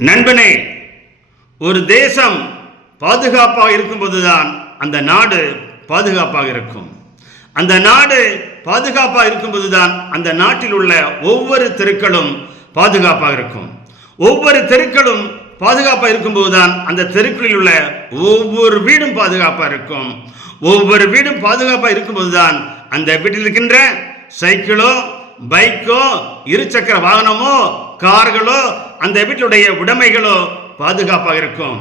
நண்பனே, ஒரு தேசம் பாதுகாப்பாக இருக்கும்போதுதான் அந்த நாடு பாதுகாப்பாக இருக்கும். அந்த நாடு பாதுகாப்பாக இருக்கும்போதுதான் அந்த நாட்டில் உள்ள ஒவ்வொரு தெருக்களும் பாதுகாப்பாக இருக்கும். ஒவ்வொரு தெருக்களும் பாதுகாப்பாக இருக்கும்போதுதான் அந்த தெருக்களில் உள்ள ஒவ்வொரு வீடும் பாதுகாப்பாக இருக்கும். ஒவ்வொரு வீடும் பாதுகாப்பாக இருக்கும்போதுதான் அந்த வீட்டில் இருக்கின்ற சைக்கிளோ, பைக்கோ, இருசக்கர வாகனமோ, கார்களோ, அந்த வீட்டுடைய உடைமைகளோ பாதுகாப்பாக இருக்கும்.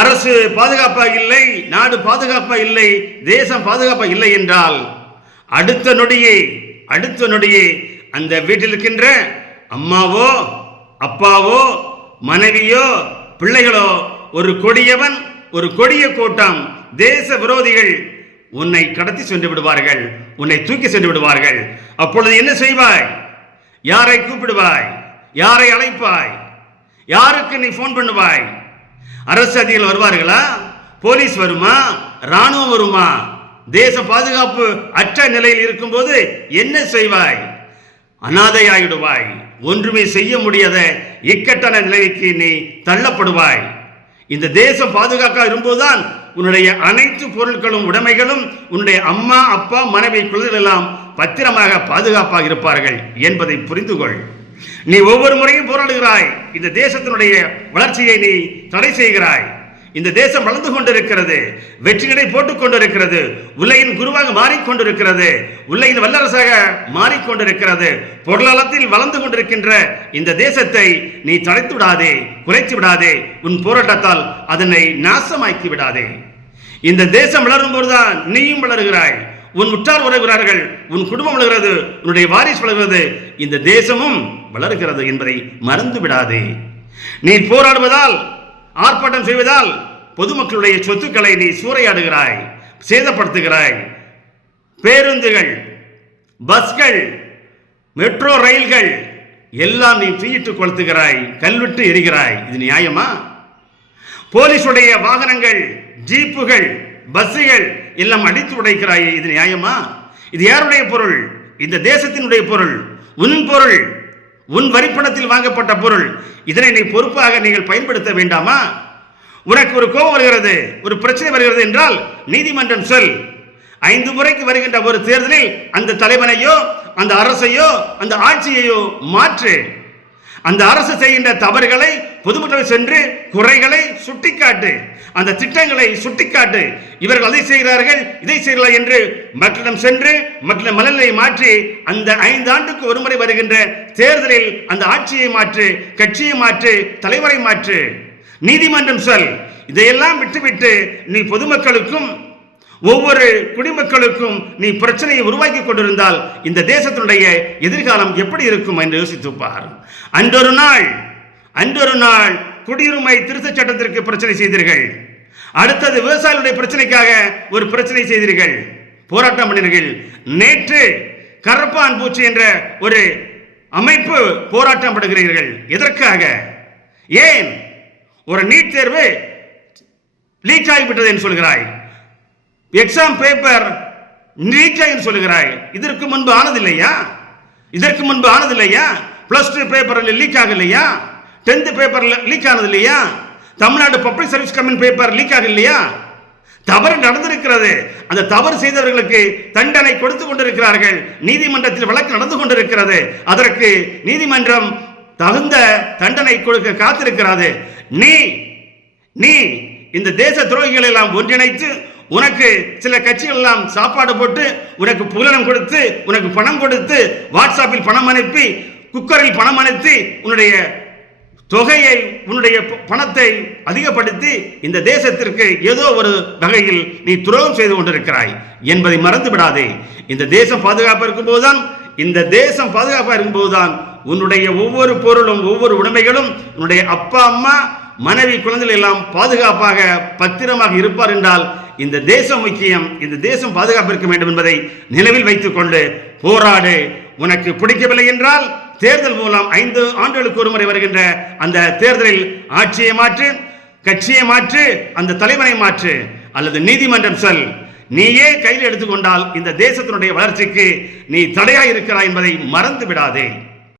அரசு பாதுகாப்பாக இல்லை, நாடு பாதுகாப்பாக இல்லை, தேசம் பாதுகாப்பாக இல்லை என்றால் அடுத்த நொடியே அந்த வீட்டில் இருக்கின்ற அம்மாவோ, அப்பாவோ, மனைவியோ, பிள்ளைகளோ, ஒரு கொடியவன், ஒரு கொடிய கூட்டம், தேச விரோதிகள் உன்னை கடத்தி சென்று விடுவார்கள், உன்னை தூக்கி சென்று விடுவார்கள். அப்பொழுது என்ன செய்வாய்? யாரை கூப்பிடுவாய்? யாரை அழைப்பாய்? யாருக்கு நீ போன் பண்ணுவாய்? அரசு அதிகாரிகள் வருவார்களா? போலீஸ் வருமா? ராணுவம் வருமா? தேச பாதுகாப்பு அற்ற நிலையில் இருக்கும்போது என்ன செய்வாய்? அனாதையாயிடுவாய். ஒன்றுமே செய்ய முடியாத இக்கட்டான நிலைக்கு நீ தள்ளப்படுவாய். இந்த தேசம் பாதுகாக்க இருக்கும்போதுதான் உன்னுடைய அனைத்து பொருட்களும், உடைமைகளும், உன்னுடைய அம்மா, அப்பா, மனைவி, குழந்தைகள் எல்லாம் பத்திரமாக பாதுகாப்பாக இருப்பார்கள் என்பதை புரிந்து கொள். நீ ஒவ்வொரு முறையும் போராடுகிறாய். இந்த தேசத்தினுடைய வளர்ச்சியை நீ தடை செய்கிறாய். இந்த தேசம் வளர்ந்து கொண்டிருக்கிறது, வெற்றிகளை போட்டுக் கொண்டிருக்கிறது, உலகின் குருவாக மாறிக்கொண்டிருக்கிறது, உலகின் வல்லரசாக மாறிக்கொண்டிருக்கிறது. பொருளாதாரத்தில் வளர்ந்து கொண்டிருக்கின்ற இந்த தேசத்தை நீ தடைத்து விடாதே, குறைத்து விடாதே. உன் போராட்டத்தால் அதனை நாசமாக்கி விடாதே. இந்த தேசம் வளரும் போதுதான் நீயும் வளருகிறாய், உன் உற்றார் வளர்கிறார்கள், உன் குடும்பம் வளர்கிறது, உன்னுடைய வாரிசு வளர்கிறது, இந்த தேசமும் வளர்கிறது என்பதை மறந்து விடாதே. நீ போராடுவதால், ஆர்ப்பாட்டம் செய்வதால் பொதுமக்களுடைய சொத்துக்களை நீ சூறையாடுகிறாய், சேதப்படுத்துகிறாய். பேருந்துகள், பஸ்கள், மெட்ரோ ரயில்கள் எல்லாம் நீ தீயிட்டு கொளுத்துகிறாய், கல்விட்டு எரிகிறாய். இது நியாயமா? போலீசுடைய வாகனங்கள், ஜீப்புகள், பஸ்ஸுகள் எல்லாம் அடித்து உடைக்கிறாயே, இது நியாயமா? இது யாருடைய பொருள்? இந்த தேசத்தினுடைய பொருள், உன் பொருள், உன் வரிப்பணத்தில் வாங்கப்பட்ட பொருள். இதனை நீ பொறுப்பாக நீங்கள் பயன்படுத்த வேண்டாமா? உனக்கு ஒரு கோபம் வருகிறது, ஒரு பிரச்சனை வருகிறது என்றால் நீதிமன்றம் சொல். 5 முறைக்கு வருகின்ற ஒரு தேர்தலில் அந்த தலைவனையோ, அந்த அரசையோ, அந்த ஆட்சியையோ மாற்று. அந்த அரசு செய்கின்ற தவறுகளை பொதுமக்கள் சென்று குறைகளை சுட்டிக்காட்டு, அந்த திட்டங்களை சுட்டிக்காட்டு. இவர்கள் அதை செய்கிறார்கள், இதை செய்கிறார்கள் என்று மக்களிடம் சென்று மக்களின் மனநிலையை மாற்றி அந்த 5 ஆண்டுக்கு ஒரு முறை வருகின்ற தேர்தலில் அந்த ஆட்சியை மாற்று, கட்சியை மாற்று, தலைவரை மாற்று. நீதிமன்றம் சொல். இதையெல்லாம் விட்டுவிட்டு நீ பொதுமக்களுக்கும் ஒவ்வொரு குடிமக்களுக்கும் நீ பிரச்சனையை உருவாக்கி கொண்டிருந்தால் இந்த தேசத்தினுடைய எதிர்காலம் எப்படி இருக்கும் என்று யோசித்துப்பார். அன்றொரு நாள் குடியுரிமை திருத்த சட்டத்திற்கு பிரச்சனை செய்தீர்கள். அடுத்தது விவசாயிகளுடைய பிரச்சனைக்காக ஒரு பிரச்சனை செய்தீர்கள், போராட்டம் பண்ணினீர்கள். நேற்று கரப்பான் பூச்சி என்ற ஒரு அமைப்பு போராட்டம் படுகிறீர்கள். எதற்காக? ஏன்? ஒரு நீட் தேர்வு லீக் ஆகிவிட்டது என்று சொல்கிறாய், எக்ஸாம் பேப்பர் லீக் ஆகி சொல்லுகிறாய். இதற்கு முன்பு ஆனதில்லையா? +2 பேப்பர் லீக் ஆகலையா? 10th பேப்பர் லீக் ஆனது இல்லையா? Tamil Nadu public service commission paper leak ஆகலையா? தவறு நடந்திருக்கிறது. அந்த தவறு செய்தவர்களுக்கு தண்டனை கொடுத்து கொண்டிருக்கிறார்கள். நீதிமன்றத்தில் வழக்கு நடந்து கொண்டிருக்கிறது. அதற்கு நீதிமன்றம் தகுந்த தண்டனை கொடுக்க காத்திருக்கிறது. நீ இந்த தேச துரோகிகளை எல்லாம் ஒன்றிணைத்து உனக்கு சில கட்சிகள் எல்லாம் சாப்பாடு போட்டு, உனக்கு புகலிடம் கொடுத்து, உனக்கு பணம் கொடுத்து, வாட்ஸ்அப்பில் பணம் அனுப்பி, குக்கரில் பணம் அனுப்பி, உன்னுடைய தொகையை, உன்னுடைய பணத்தை அதிகப்படுத்தி இந்த தேசத்திற்கு ஏதோ ஒரு வகையில் நீ துரோகம் செய்து கொண்டிருக்கிறாய் என்பதை மறந்து விடாதே. இந்த தேசம் பாதுகாப்பாக இருக்கும்போதுதான் உன்னுடைய ஒவ்வொரு பொருளும், ஒவ்வொரு உடைமைகளும், உன்னுடைய அப்பா, அம்மா, மனைவி, குழந்தைகள் எல்லாம் பாதுகாப்பாக பத்திரமாக இருப்பார் என்றால் இந்த தேசம் முக்கியம். இந்த தேசம் பாதுகாப்பு இருக்க வேண்டும் என்பதை நினைவில் வைத்துக் கொண்டு போராடு. உனக்கு பிடிக்கவில்லை என்றால் தேர்தல் மூலம் 5 ஆண்டுகளுக்கு ஒரு முறை வருகின்ற அந்த தேர்தலில் ஆட்சியை மாற்று, கட்சியை மாற்று, அந்த தலைவனை மாற்று, அல்லது நீதிமன்றம் சொல். நீயே கையில் எடுத்துக்கொண்டால் இந்த தேசத்தினுடைய வளர்ச்சிக்கு நீ தடையாய் இருக்கிறாய் என்பதை மறந்து விடாதே.